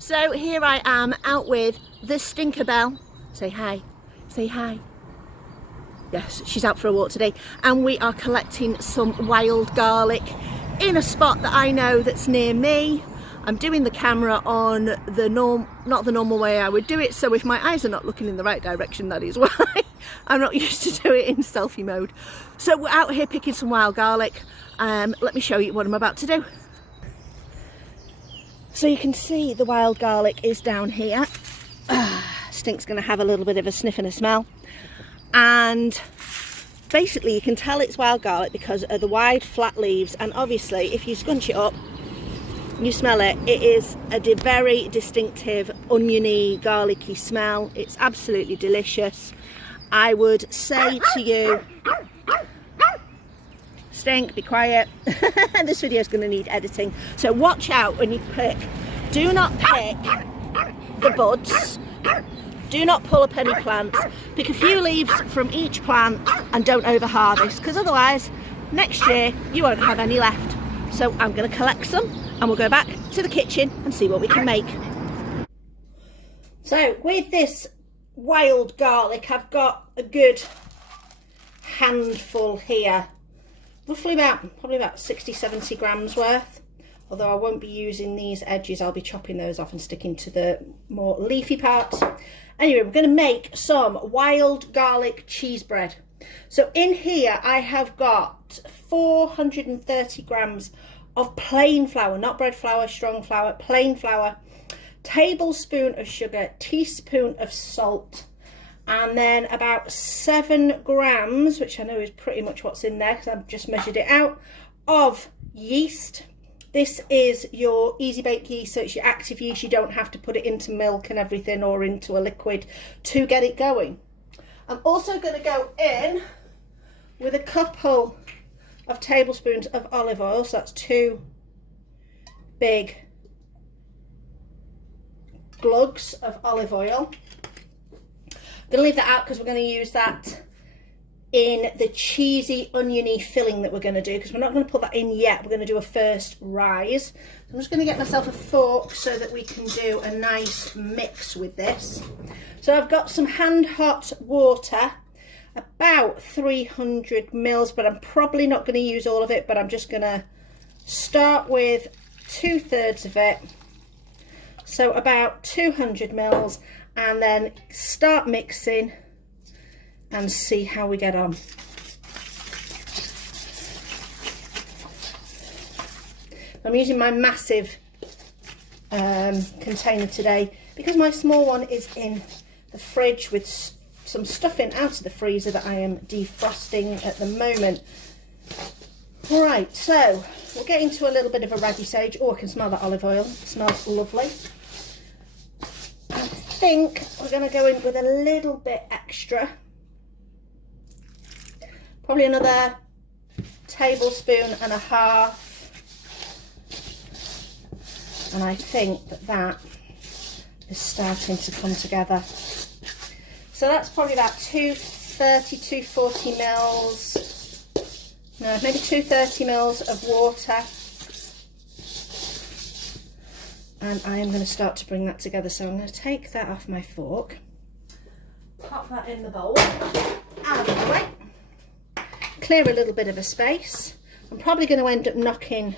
So here I am out with the Stinker Bell. Say hi. Say hi. Yes, she's out for a walk today. And we are collecting some wild garlic in a spot that I know that's near me. I'm doing the camera on the not the normal way I would do it. So if my eyes are not looking in the right direction, that is why. I'm not used to do it in selfie mode. So we're out here picking some wild garlic. Let me show you what I'm about to do. So you can see the wild garlic is down here. Stink's going to have a little bit of a sniff and a smell. And basically you can tell it's wild garlic because of the wide flat leaves, and obviously if you scrunch it up and you smell it, it is a very distinctive oniony garlicky smell. It's absolutely delicious. I would say to you, Stink, be quiet. This video is going to need editing, so watch out when you pick. Do not pick the buds, do not pull up any plants. Pick a few leaves from each plant and don't over harvest, because otherwise next year you won't have any left. So I'm going to collect some and we'll go back to the kitchen and see what we can make. So with this wild garlic, I've got a good handful here. Roughly probably about 60-70 grams worth, although I won't be using these edges. I'll be chopping those off and sticking to the more leafy parts. Anyway, we're going to make some wild garlic cheese bread. So in here I have got 430 grams of plain flour, not bread flour, strong flour, plain flour, tablespoon of sugar, teaspoon of salt, and then about 7 grams, which I know is pretty much what's in there because I've just measured it out, of yeast. This is your easy bake yeast, so it's your active yeast. You don't have to put it into milk and everything or into a liquid to get it going. I'm also going to go in with a couple of tablespoons of olive oil, so that's 2 big glugs of olive oil. I'm going to leave that out because we're going to use that in the cheesy oniony filling that we're going to do, because we're not going to put that in yet. We're going to do a first rise. So I'm just going to get myself a fork so that we can do a nice mix with this. So I've got some hand hot water, about 300 mils, but I'm probably not going to use all of it, but I'm just going to start with 2/3 of it, so about 200 mils, and then start mixing and see how we get on. I'm using my massive container today because my small one is in the fridge with some stuffing out of the freezer that I am defrosting at the moment. Right, so we'll get into a little bit of a raggy stage. Oh, I can smell that olive oil. It smells lovely. I think we're going to go in with a little bit extra. Probably another 1.5 tablespoons. And I think that is starting to come together. So that's probably about 240 mils. No, maybe 230 mils of water. And I am going to start to bring that together. So I'm going to take that off my fork, pop that in the bowl, out of the way, clear a little bit of a space. I'm probably going to end up knocking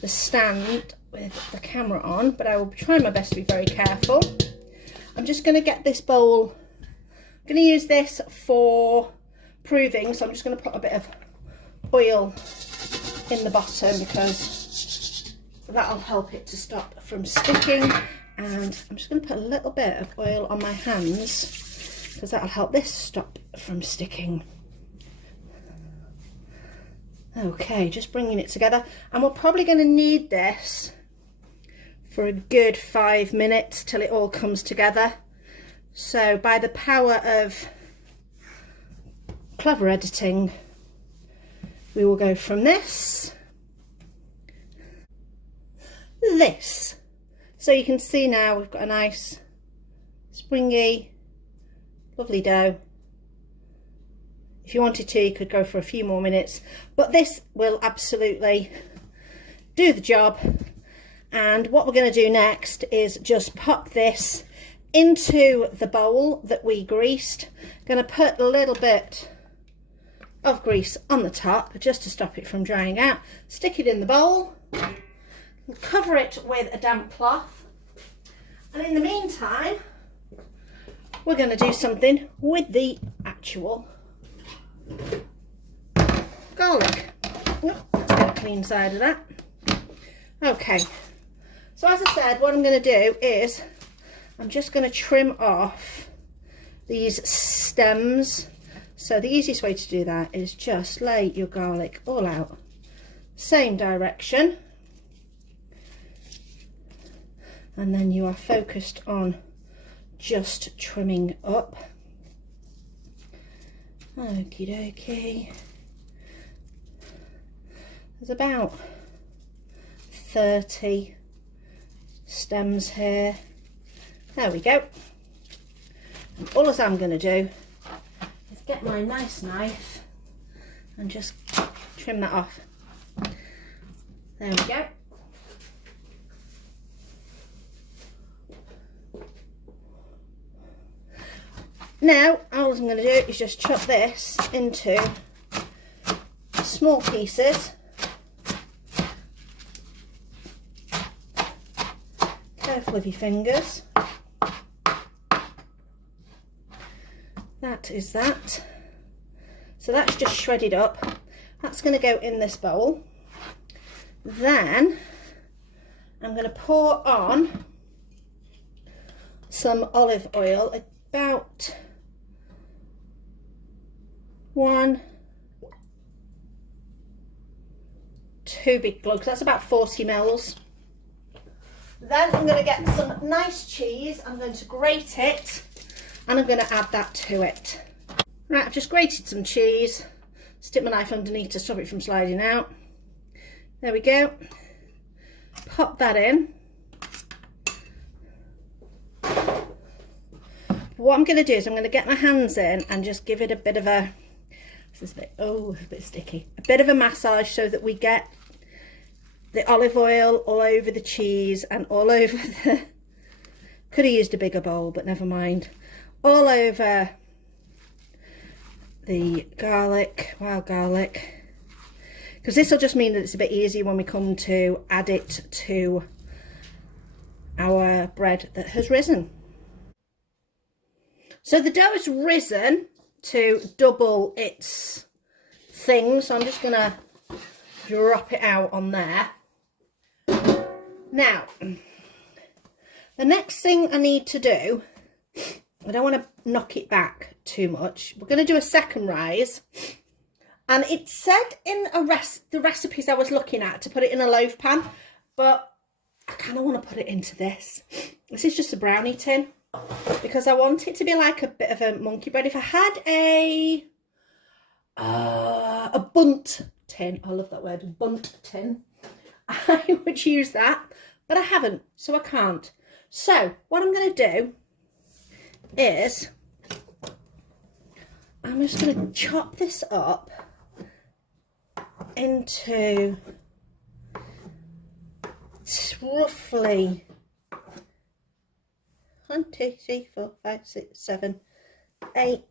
the stand with the camera on, but I will try my best to be very careful. I'm just going to get this bowl. I'm going to use this for proving, so I'm just going to put a bit of oil in the bottom because that'll help it to stop from sticking. And I'm just going to put a little bit of oil on my hands because that'll help this stop from sticking. Okay, just bringing it together, and we're probably going to need this for a good 5 minutes till it all comes together. So by the power of clever editing, we will go from this, so you can see now we've got a nice springy lovely dough. If you wanted to, you could go for a few more minutes, but this will absolutely do the job And what we're going to do next is just pop this into the bowl that we greased. Going to put a little bit of grease on the top just to stop it from drying out. Stick it in the bowl, cover it with a damp cloth, and in the meantime we're going to do something with the actual garlic. Let's get a clean side of that. Okay, so as I said, what I'm going to do is I'm just going to trim off these stems. So the easiest way to do that is just lay your garlic all out, same direction, and then you are focused on just trimming up. Okie dokie. There's about 30 stems here. There we go. And all I'm going to do is get my nice knife and just trim that off. There we go. Now all I'm going to do is just chop this into small pieces. Careful of your fingers. That is that. So that's just shredded up. That's going to go in this bowl. Then I'm going to pour on some olive oil, about 2 big glugs. That's about 40 mils. Then I'm going to get some nice cheese. I'm going to grate it and I'm going to add that to it. Right, I've just grated some cheese. Stick my knife underneath to stop it from sliding out. There we go. Pop that in. What I'm going to do is I'm going to get my hands in and just give it a bit of a, this is a bit, oh, a bit sticky, a bit of a massage so that we get the olive oil all over the cheese and all over the, could have used a bigger bowl, but never mind, all over the garlic, wild garlic, because this will just mean that it's a bit easier when we come to add it to our bread that has risen. So the dough has risen to double its thing, so I'm just going to drop it out on there. Now, the next thing I need to do, I don't want to knock it back too much. We're going to do a second rise. And it said in the recipes I was looking at to put it in a loaf pan, but I kind of want to put it into this. This is just a brownie tin, because I want it to be like a bit of a monkey bread. If I had a bundt tin, I love that word, bundt tin, I would use that, but I haven't, so I can't. So what I'm going to do is I'm just going to chop this up into roughly 1, 2, 3, 4, 5, 6, 7, 8,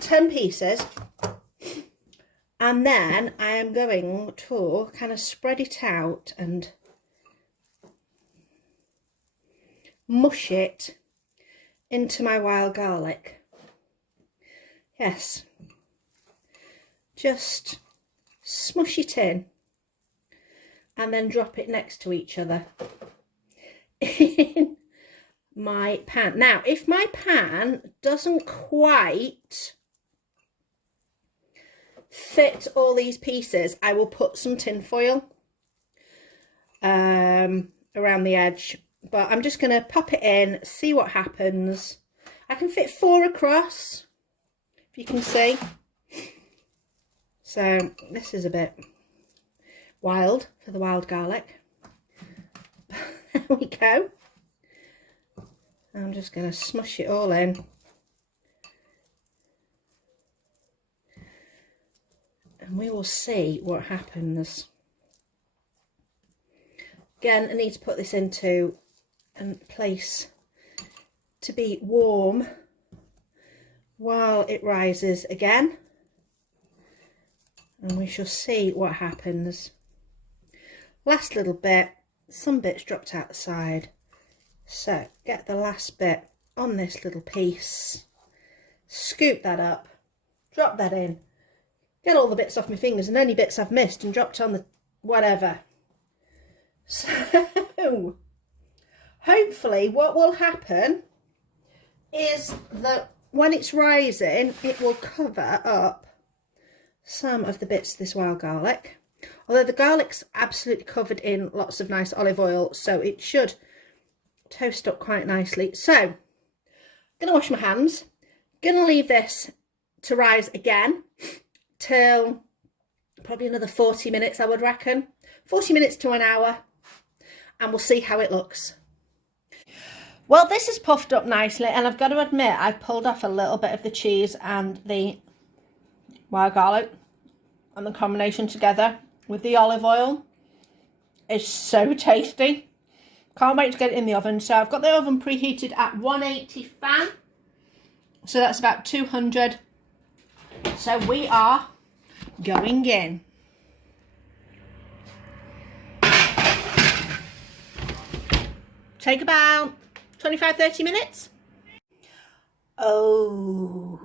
10 pieces, and then I am going to kind of spread it out and mush it into my wild garlic. Yes, just smush it in and then drop it next to each other in my pan. Now, if my pan doesn't quite fit all these pieces, I will put some tin foil around the edge, but I'm just going to pop it in, see what happens. I can fit 4 across, if you can see. So this is a bit wild for the wild garlic. There we go. I'm just going to smush it all in. And we will see what happens. Again, I need to put this into a place to be warm while it rises again, and we shall see what happens. Last little bit, some bits dropped out the side, so get the last bit on this little piece, scoop that up, drop that in, get all the bits off my fingers and any bits I've missed and dropped on the whatever. So hopefully what will happen is that when it's rising, it will cover up some of the bits of this wild garlic. Although the garlic's absolutely covered in lots of nice olive oil, so it should toast up quite nicely. So I'm going to wash my hands. Going to leave this to rise again till probably another 40 minutes, I would reckon. 40 minutes to an hour, and we'll see how it looks. Well, this has puffed up nicely, and I've got to admit I've pulled off a little bit of the cheese and the wild garlic, and the combination together with the olive oil is so tasty. Can't wait to get it in the oven. So I've got the oven preheated at 180 fan, so that's about 200. So we are going in. Take about 25-30 minutes. Oh,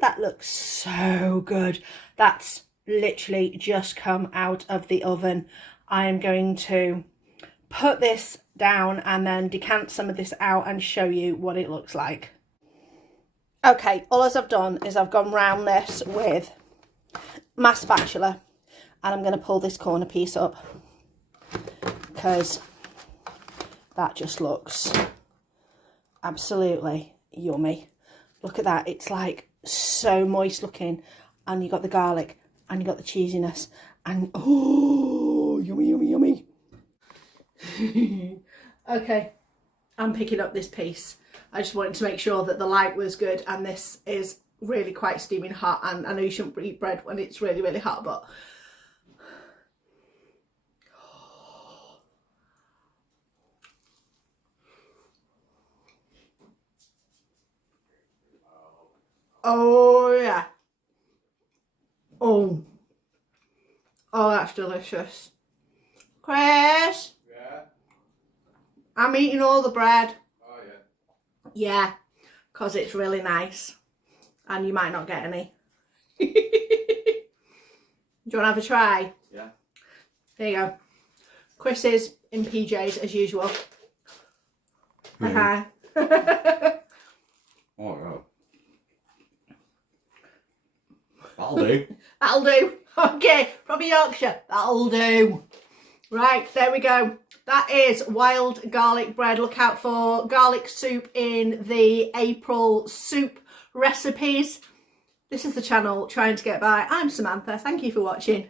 that looks so good. That's literally just come out of the oven. I am going to put this down and then decant some of this out and show you what it looks like. Okay, all I've done is I've gone round this with my spatula, and I'm going to pull this corner piece up because that just looks absolutely yummy. Look at that, it's like so moist looking, and you got the garlic and you got the cheesiness, and oh, yummy, yummy, yummy. Okay, I'm picking up this piece. I just wanted to make sure that the light was good, and this is really quite steaming hot, and I know you shouldn't eat bread when it's really, really hot, but oh yeah. Oh, that's delicious. Chris? Yeah? I'm eating all the bread. Oh yeah. Yeah, because it's really nice. And you might not get any. Do you want to have a try? Yeah. There you go. Chris is in PJs as usual. Mm. Hi. Oh yeah. That'll do. That'll do. Okay, probably Yorkshire. That'll do. Right, there we go. That is wild garlic bread. Look out for garlic soup in the April soup recipes. This is the channel Trying to Get By. I'm Samantha. Thank you for watching.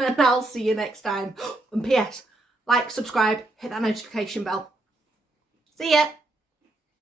And I'll see you next time. And P.S. like, subscribe, hit that notification bell. See ya.